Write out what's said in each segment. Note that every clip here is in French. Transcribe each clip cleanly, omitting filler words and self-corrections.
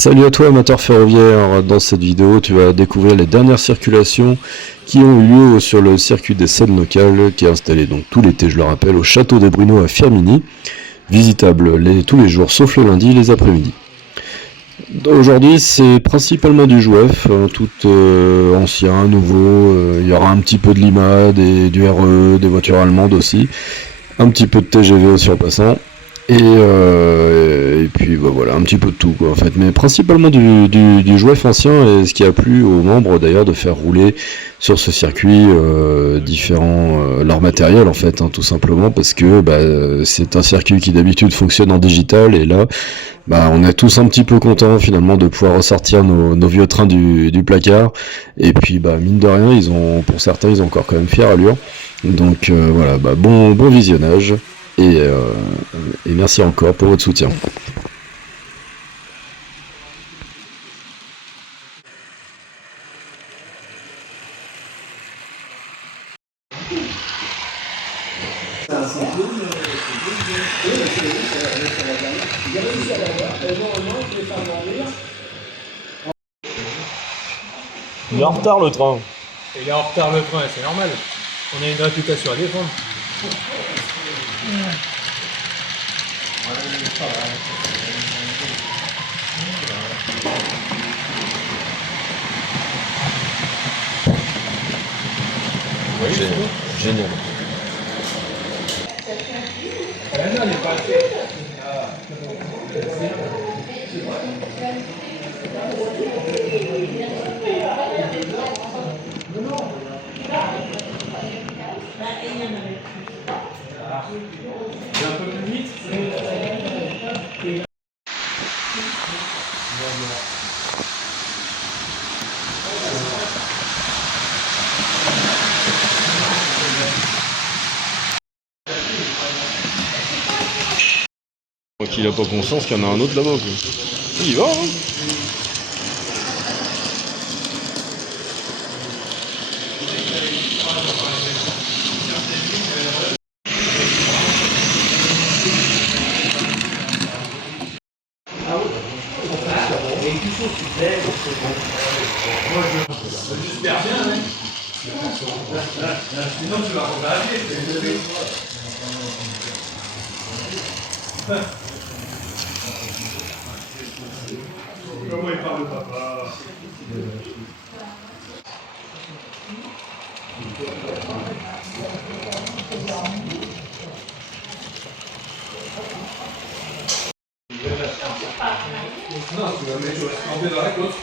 Salut à toi amateur ferroviaire, dans cette vidéo tu vas découvrir les dernières circulations qui ont eu lieu sur le circuit des scènes locales qui est installé donc tout l'été je le rappelle au château des Bruneaux à Firminy, visitable tous les jours sauf le lundi les après-midi. Aujourd'hui c'est principalement du jouef, tout ancien, nouveau, il y aura un petit peu de Lima, du RE, des voitures allemandes aussi, un petit peu de TGV aussi en passant. Et puis bah voilà, un petit peu de tout quoi en fait, mais principalement du jouet ancien et ce qui a plu aux membres d'ailleurs de faire rouler sur ce circuit différents leur matériel en fait, tout simplement parce que c'est un circuit qui d'habitude fonctionne en digital et là on est tous un petit peu contents finalement de pouvoir ressortir nos vieux trains du placard et puis mine de rien pour certains ils ont encore quand même fière allure donc voilà bon visionnage. Et merci encore pour votre soutien. Il est en retard le train. Il est en retard le train, c'est normal. On a une réputation à défendre. Ouais, génial. Elle est passée. Un peu plus vite. Qu'il a pas conscience qu'il y en a un autre là-bas. Il y va, hein. J'espère bien, hein. Sinon tu vas regarder. Comment il parle papa? Non, tu vas mettre tomber dans la côte.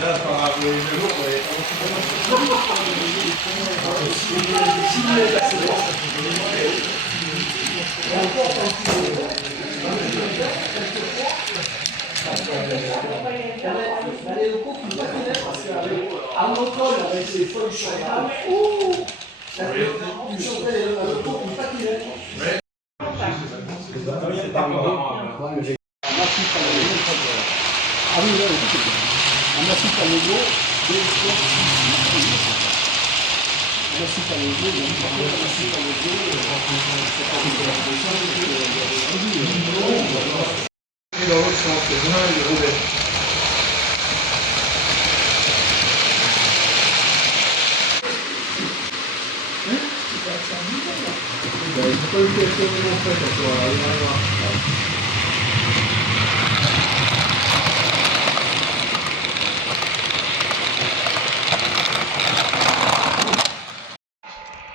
Là, par le lourd, à mon col avec ses feuilles sur les rames. Ouh! Ça fait tu chantais les locaux pour pas qu'il ait. Un massif à l'ego. Ah oui, là, un massif à l'ego. Un massif à l'ego, il y a un massif à l'ego. Et dans l'autre sens, c'est Brun et Robert. Il ne faut pas le faire en fait,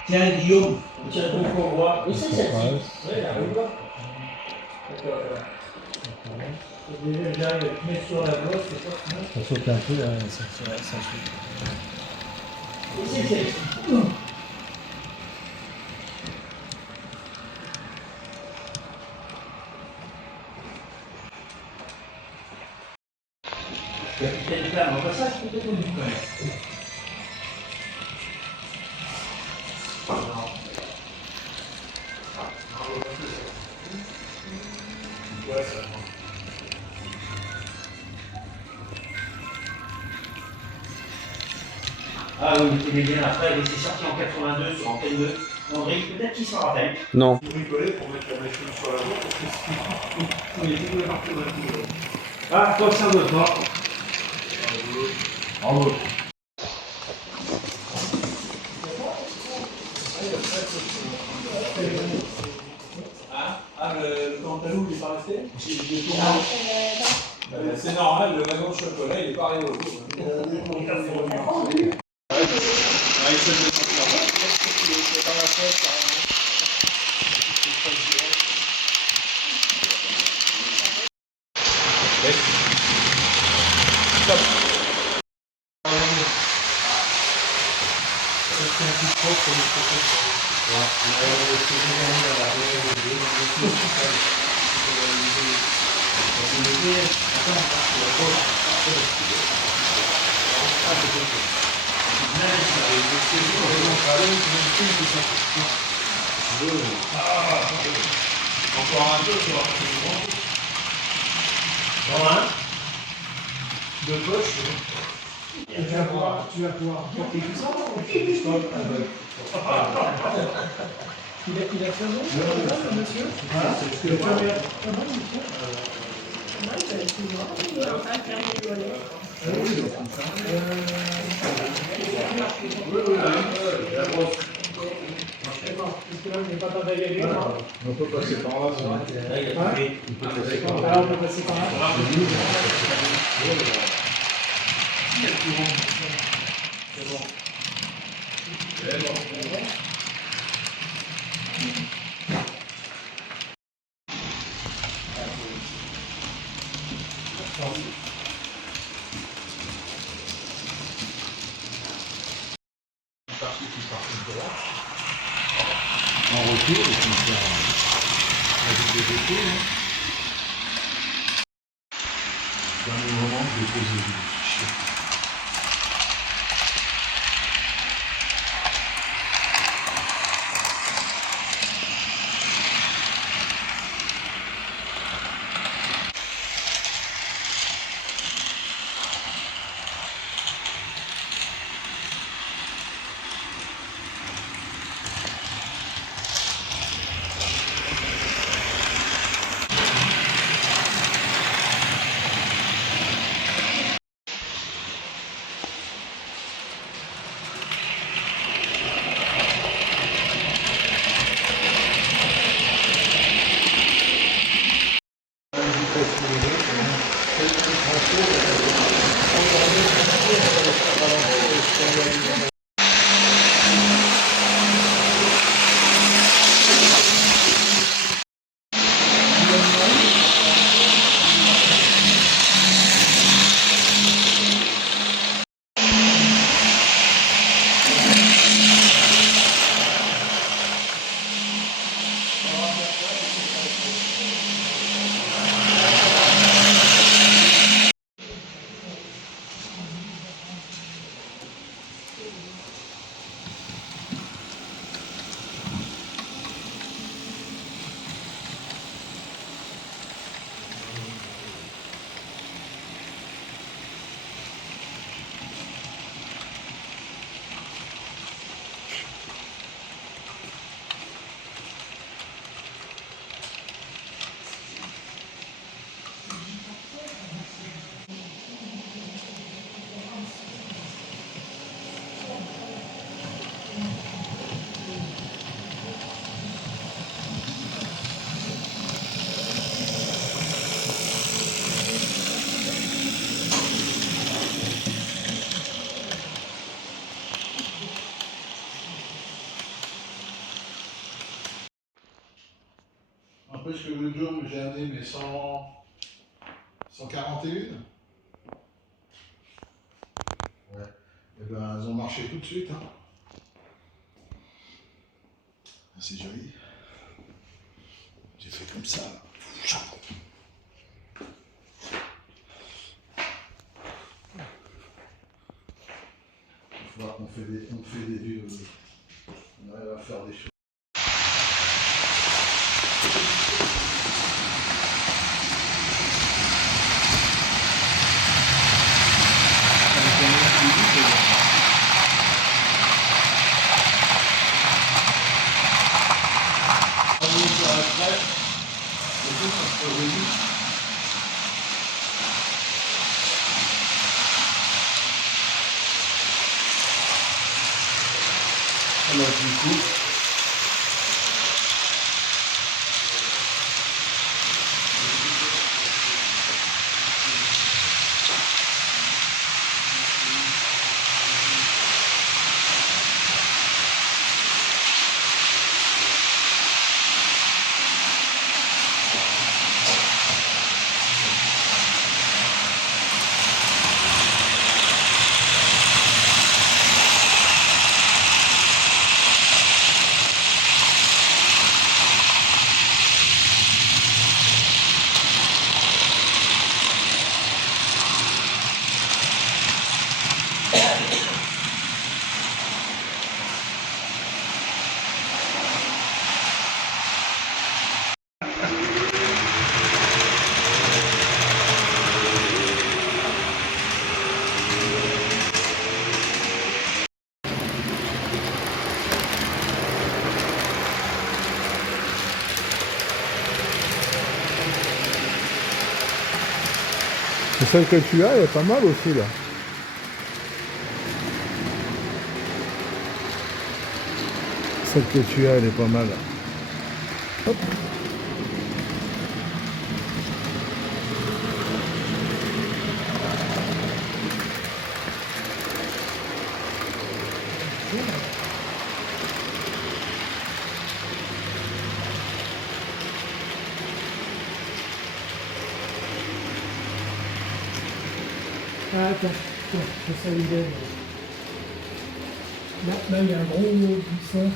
Tiens, Guillaume, tiens ton convoi. Et c'est celle-ci. Oui, là, on voit. D'accord. Déjà, j'arrive à te mettre sur la blouse, c'est pas mal. Ça saute un peu, là, ça saute. Et c'est celle-ci. Capitaine Flamme, on va ça, je peux te conduire quand même. Ouais, ça va. Ah oui, vous tenez bien après, il s'est sorti en 82 sur Antenne 2. André, peut-être qu'il s'en rappelle. Non. Vous rigolez pour mettre la machine sur la voie parce que c'est. Il est tout partout d'un coup. Ah, toi, ça ne pas. Bravo. Ah, le Cantalou, il est pas resté? Il est tourné. C'est normal, le wagon de chocolat, il est pas arrivé au bout. Encore un peu, tu vois. Bon, hein? De poche. Tu vas pouvoir porter tout ça, non? Il a fait bon, monsieur? Voilà, c'est le premier. La brosse. On n'est pas dans la galerie. On peut passer par là. On peut passer par là. C'est bon. C'est bon. En retour, et puis faire avec des défauts. Dernier moment, je vais poser du fichier. Parce que le jour où j'ai amené mes 141, ouais, et ben elles ont marché tout de suite. Hein. C'est joli. J'ai fait comme ça. Là. Il faut voir qu'on fait des vieux. On arrive à faire des choses. Alors du coup, c'est celle que tu as, elle est pas mal aussi là. Celle que tu as, elle est pas mal. Hop. Ah, attends, je sais où il est. Là, il y a un gros buisson.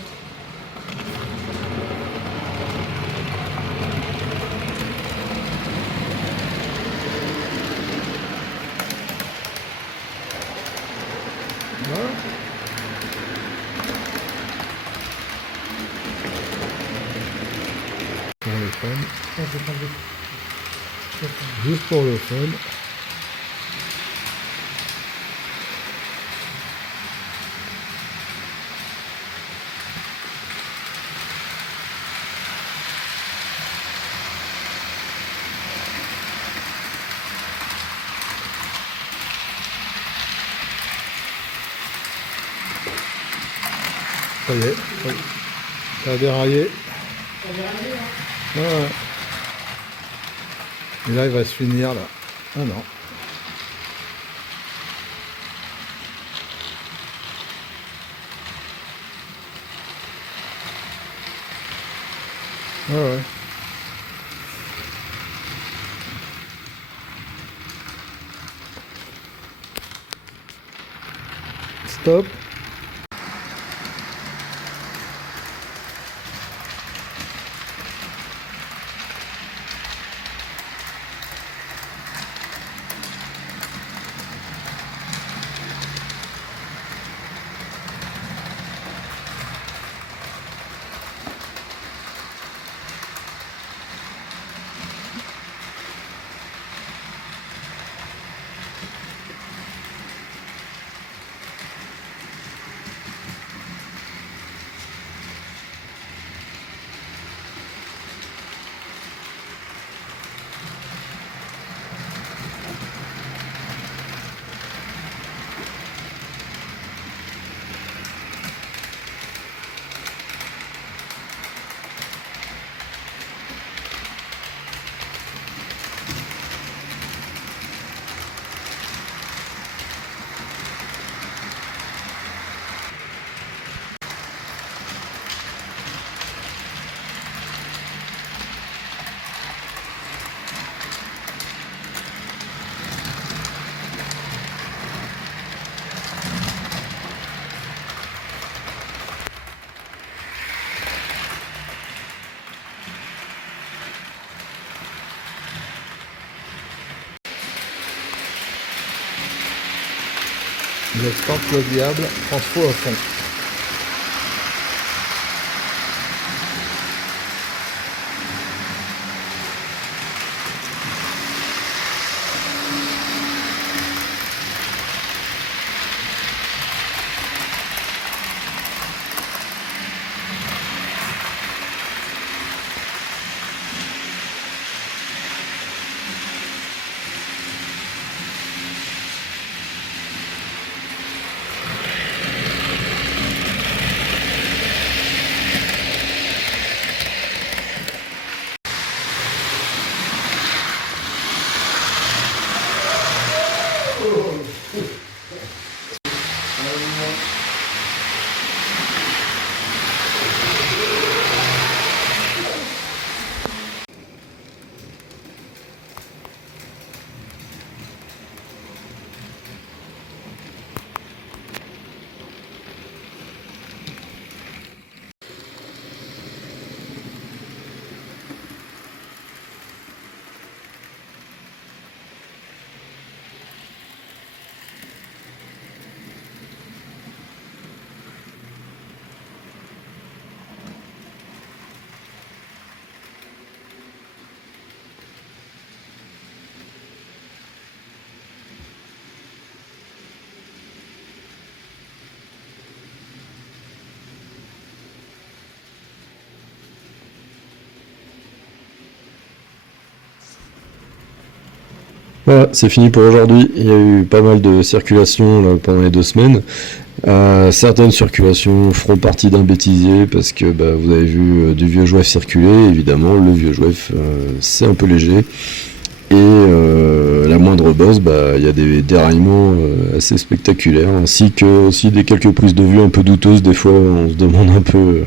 Pour le fun. Ah, je vais prendre le- Juste pour le fun. Ça y est, ça a déraillé. Ouais, ouais. Et là, il va se finir, là. Ah non. Ouais, ouais. Stop. J'exporte le diable, transfo à fond. Voilà, c'est fini pour aujourd'hui. Il y a eu pas mal de circulations là, pendant les 2 semaines. Certaines circulations feront partie d'un bêtisier parce que vous avez vu du vieux Jouef circuler. Évidemment, le vieux Jouef, c'est un peu léger. Et la moindre bosse, il y a des déraillements assez spectaculaires, ainsi que aussi des quelques prises de vue un peu douteuses. Des fois, on se demande un peu.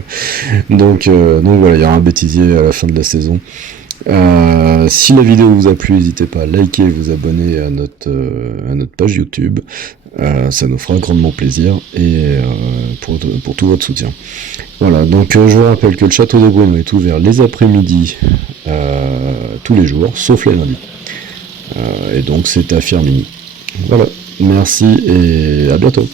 Donc voilà, il y aura un bêtisier à la fin de la saison. Si la vidéo vous a plu, n'hésitez pas à liker et vous abonner à notre page YouTube. Ça nous fera grandement plaisir et pour tout votre soutien. Voilà, donc je vous rappelle que le château de Brune est ouvert les après-midi tous les jours, sauf les lundis. Et donc c'est à Firminy. Voilà, merci et à bientôt.